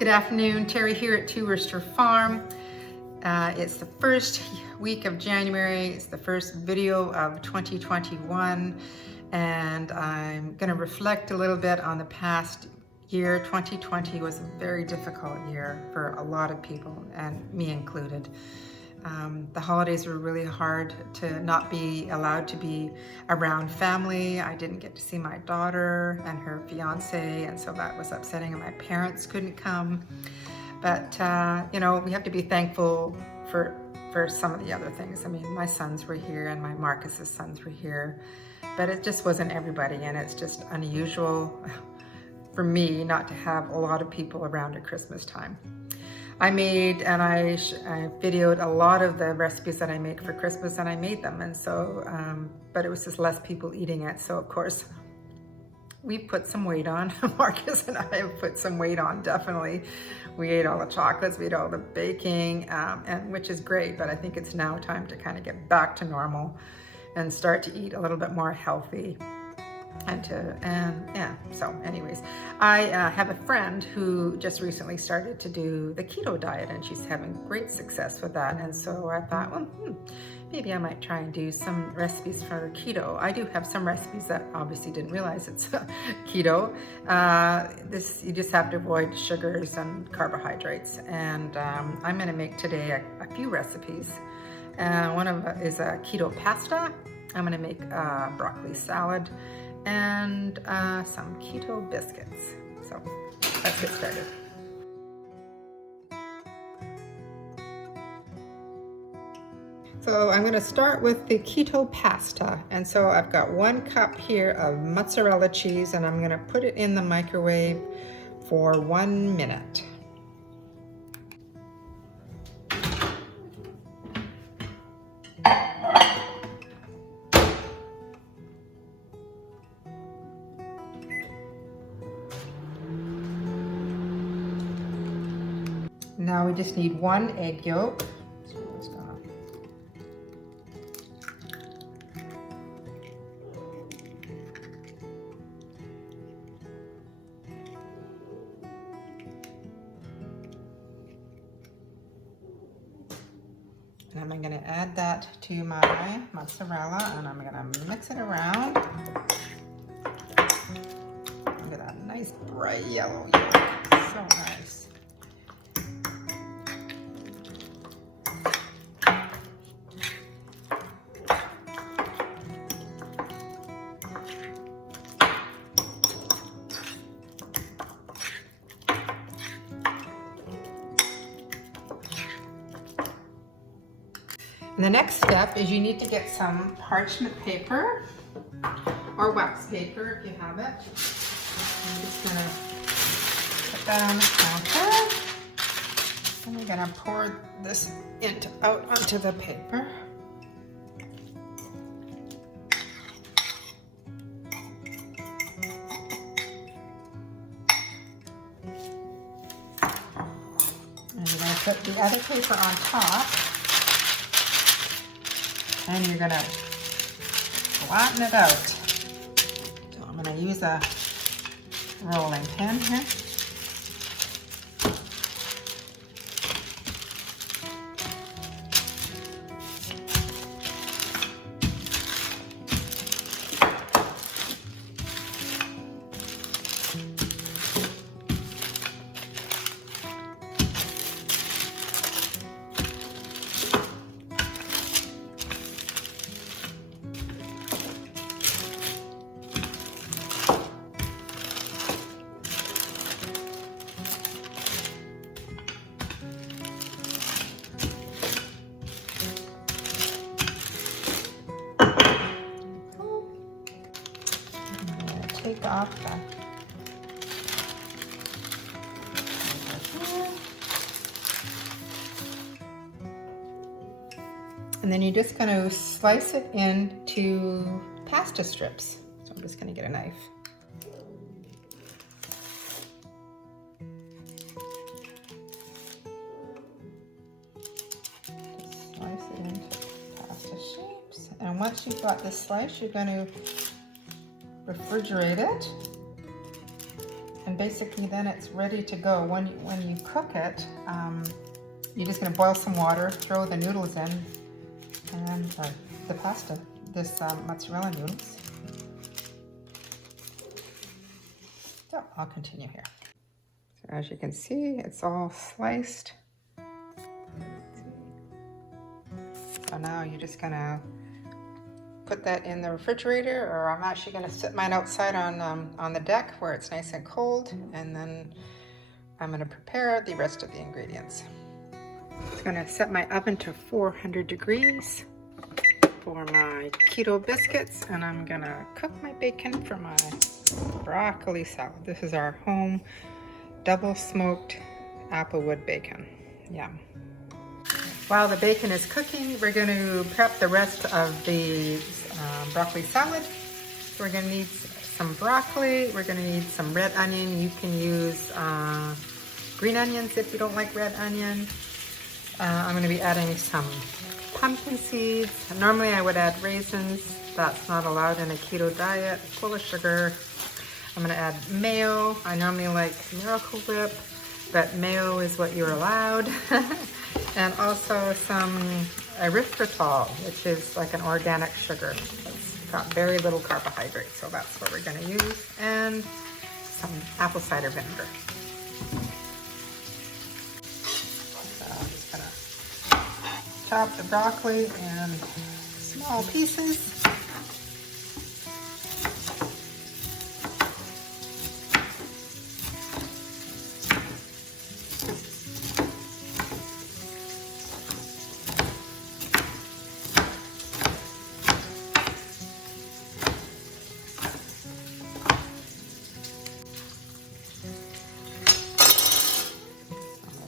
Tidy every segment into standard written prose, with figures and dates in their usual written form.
Good afternoon, Terry here at Rooster Farm. It's the first week of January. It's the first video of 2021, and I'm going to reflect a little bit on the past year. 2020 was a very difficult year for a lot of people, and me included. The holidays were really hard to not be allowed to be around family. I didn't get to see my daughter and her fiance, and so that was upsetting, and my parents couldn't come. But you know, we have to be thankful for some of the other things. I mean, my sons were here and my Marcus's sons were here, but it just wasn't everybody, and it's just unusual for me not to have a lot of people around at Christmas time. I made and I videoed a lot of the recipes that I make for Christmas, and I made them, and so but it was just less people eating it, so of course we put some weight on. Marcus and I have put some weight on, definitely. We ate all the chocolates, we ate all the baking, and which is great, but I think it's now time to kind of get back to normal and start to eat a little bit more healthy. So anyways, I have a friend who just recently started to do the keto diet, and she's having great success with that. And so I thought, well, maybe I might try and do some recipes for keto. I do have some recipes that obviously didn't realize it's keto. You just have to avoid sugars and carbohydrates. And I'm going to make today a few recipes. One of them is a keto pasta. I'm going to make broccoli salad and some keto biscuits. So let's get started. So I'm going to start with the keto pasta, and so I've got 1 cup here of mozzarella cheese, and I'm going to put it in the microwave for 1 minute. Now we just need 1 egg yolk. And I'm going to add that to my mozzarella, and I'm going to mix it around. Look at that nice bright yellow yolk. So nice. And the next step is you need to get some parchment paper or wax paper if you have it. I'm just going to put that on the counter, and we're going to pour this out onto the paper. And you're going to put the other paper on top. And you're going to flatten it out. So I'm going to use a rolling pin here. Take off that. And then you're just going to slice it into pasta strips. So I'm just going to get a knife. Just slice it into pasta shapes. And once you've got this slice, you're going to refrigerate it And basically then it's ready to go. When you cook it, you're just gonna boil some water, throw the noodles in, and the pasta, this mozzarella noodles. So I'll continue here. So as you can see, it's all sliced. So now you're just gonna put that in the refrigerator, or I'm actually gonna sit mine outside on the deck where it's nice and cold, and then I'm gonna prepare the rest of the ingredients. I'm gonna set my oven to 400 degrees for my keto biscuits, and I'm gonna cook my bacon for my broccoli salad. This is our home double smoked applewood bacon. Yum. While the bacon is cooking, we're going to prep the rest of the broccoli salad. So we're going to need some broccoli. We're going to need some red onion. You can use green onions if you don't like red onion. I'm going to be adding some pumpkin seeds. Normally I would add raisins. That's not allowed in a keto diet, full of sugar. I'm going to add mayo. I normally like Miracle Whip, but mayo is what you're allowed. And also some erythritol, which is like an organic sugar. It's got very little carbohydrates, so that's what we're going to use. And some apple cider vinegar. So I'm just going to chop the broccoli in small pieces.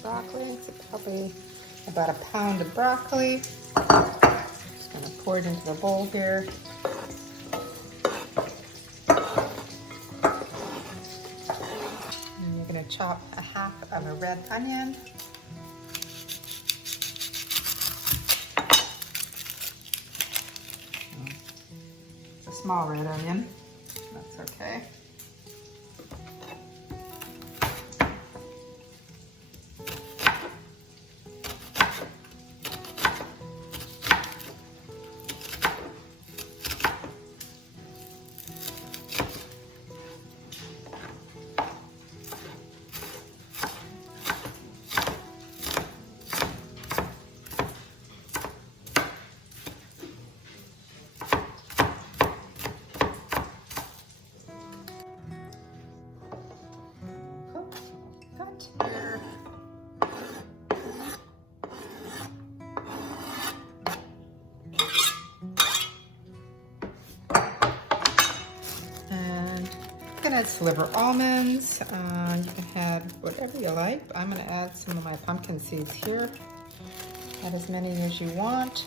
Broccoli, so probably about a pound of broccoli. Just going to pour it into the bowl here. And you're going to chop a half of a red onion. It's a small red onion, that's okay. Here. And you can add sliver almonds. You can add whatever you like. I'm going to add some of my pumpkin seeds here. Add as many as you want.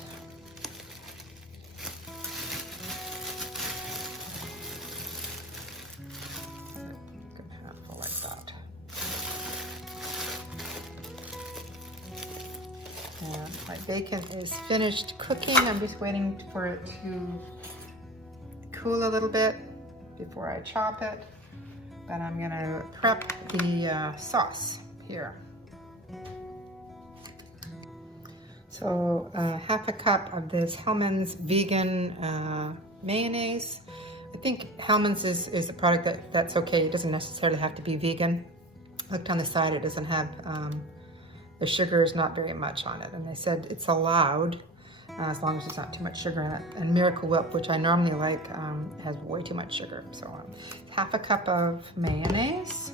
And my bacon is finished cooking. I'm just waiting for it to cool a little bit before I chop it. But I'm gonna prep the sauce here. So half a cup of this Hellmann's vegan mayonnaise. I think Hellmann's is a product that's okay. It doesn't necessarily have to be vegan. I looked on the side, it doesn't have the sugar is not very much on it, and they said it's allowed as long as there's not too much sugar in it. And Miracle Whip, which I normally like, has way too much sugar. So half a cup of mayonnaise.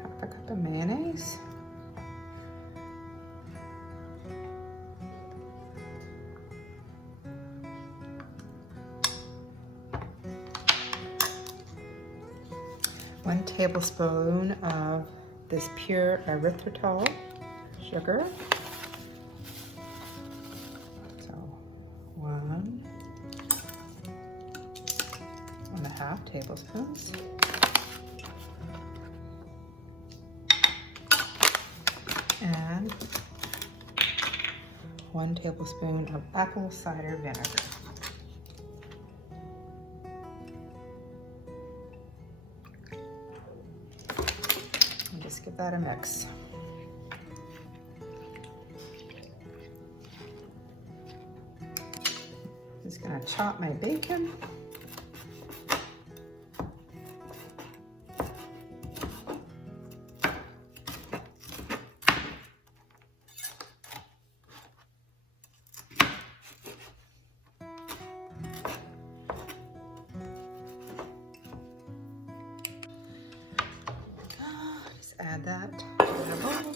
Half a cup of mayonnaise. One tablespoon of this pure erythritol sugar. So 1.5 tablespoons. 1 tablespoon of apple cider vinegar. And just give that a mix. Just gonna chop my bacon. Just add that to the bowl.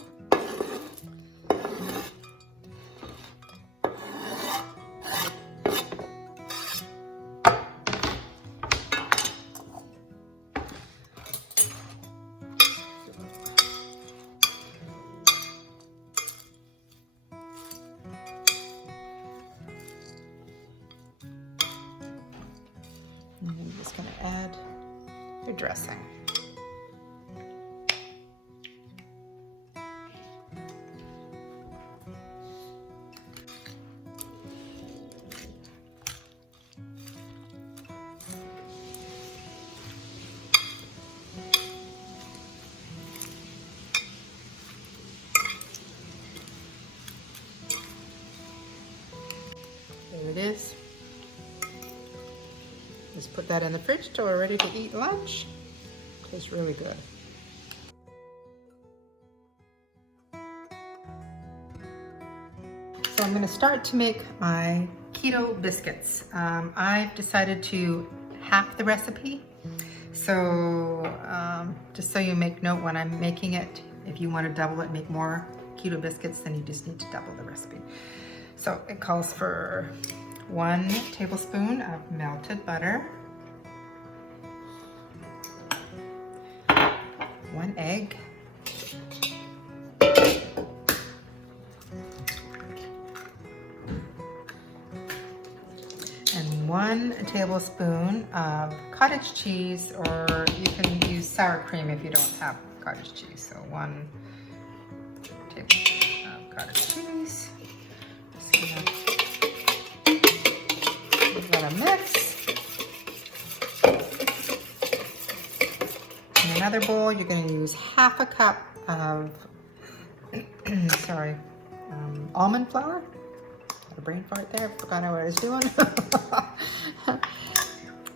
And then you're just going to add your dressing. There it is. Just put that in the fridge till we're ready to eat lunch. Tastes really good. So I'm going to start to make my keto biscuits. I've decided to half the recipe. So just so you make note when I'm making it, if you want to double it, make more keto biscuits, then you just need to double the recipe. So it calls for 1 tablespoon of melted butter, 1 egg, and 1 tablespoon of cottage cheese, or you can use sour cream if you don't have cottage cheese. So 1 tablespoon of cottage cheese. Give that a mix. In another bowl, you're going to use half a cup of almond flour. Got a brain fart there, forgot what I was doing.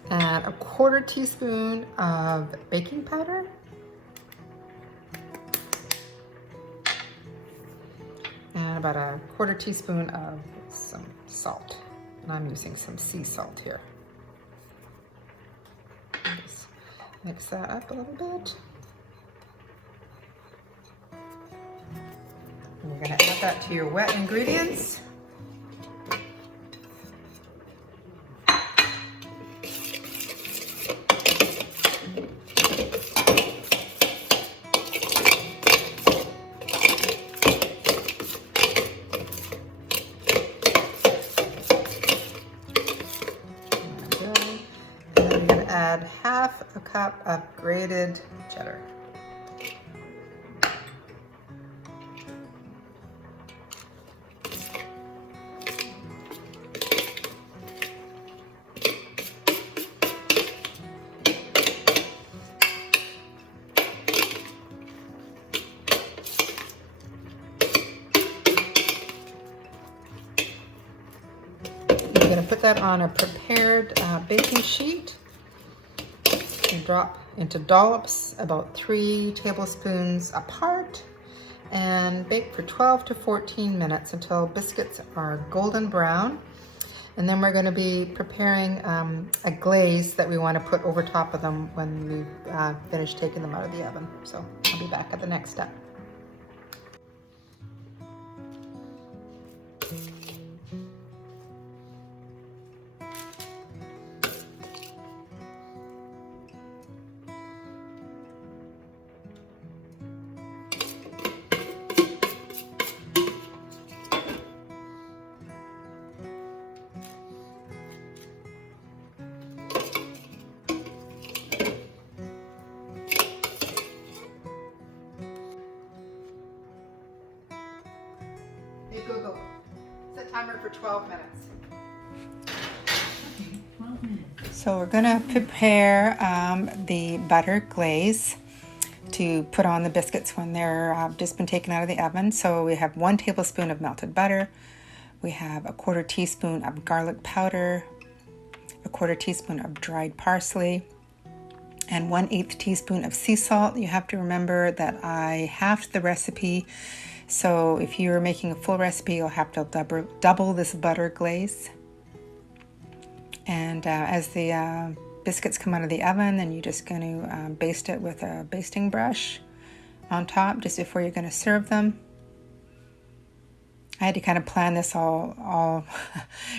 And a 1/4 teaspoon of baking powder. And about a 1/4 teaspoon of some salt. And I'm using some sea salt here. Just mix that up a little bit. And you're going to add that to your wet ingredients. Add half a cup of grated cheddar. You're going to put that on a prepared baking sheet. And drop into dollops about 3 tablespoons apart, and bake for 12 to 14 minutes until biscuits are golden brown. And then we're going to be preparing a glaze that we want to put over top of them when we finish taking them out of the oven. So I'll be back at the next step. Hey, go. Sit. Timer for 12 minutes. So we're gonna prepare the butter glaze to put on the biscuits when they're just been taken out of the oven. So we have 1 tablespoon of melted butter. We have a 1/4 teaspoon of garlic powder, a 1/4 teaspoon of dried parsley, and 1/8 teaspoon of sea salt. You have to remember that I halved the recipe. So if you're making a full recipe, you'll have to double this butter glaze. And as the biscuits come out of the oven, then you're just going to baste it with a basting brush on top just before you're going to serve them. I had to kind of plan this all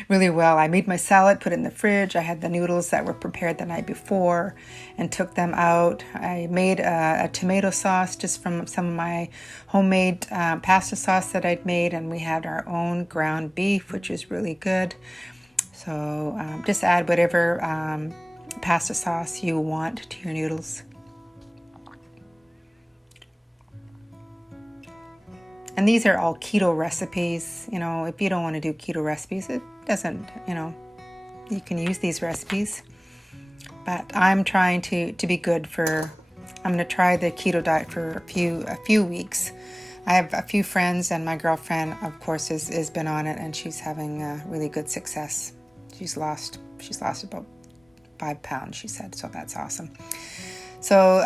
really well. I made my salad, put it in the fridge. I had the noodles that were prepared the night before and took them out. I made a tomato sauce just from some of my homemade pasta sauce that I'd made, and we had our own ground beef, which is really good. So just add whatever pasta sauce you want to your noodles. And these are all keto recipes. You know, if you don't want to do keto recipes, it doesn't, you know, you can use these recipes. But I'm trying to be good for, I'm going to try the keto diet for a few weeks. I have a few friends, and my girlfriend, of course, has been on it, and she's having really good success. She's lost about 5 pounds, she said, so that's awesome. So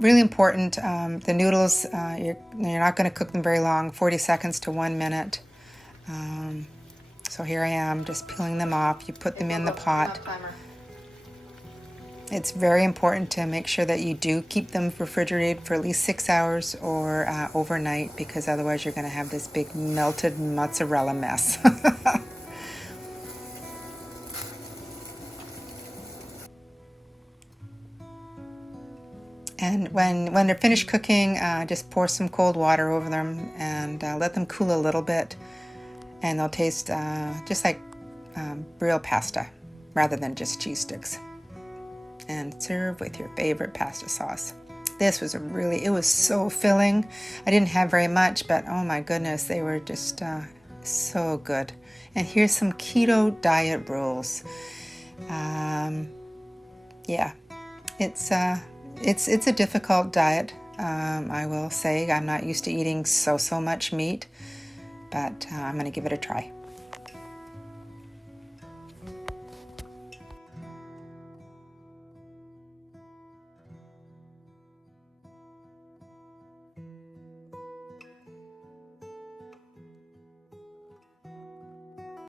really important, the noodles, you're not going to cook them very long, 40 seconds to 1 minute. So here I am just peeling them off. You put them in the pot. It's very important to make sure that you do keep them refrigerated for at least 6 hours or overnight, because otherwise you're going to have this big melted mozzarella mess. And when they're finished cooking, just pour some cold water over them and let them cool a little bit. And they'll taste just like real pasta rather than just cheese sticks. And serve with your favorite pasta sauce. This was it was so filling. I didn't have very much, but oh my goodness, they were just so good. And here's some keto diet rules. Yeah, it's a difficult diet. I will say I'm not used to eating so much meat, but I'm going to give it a try.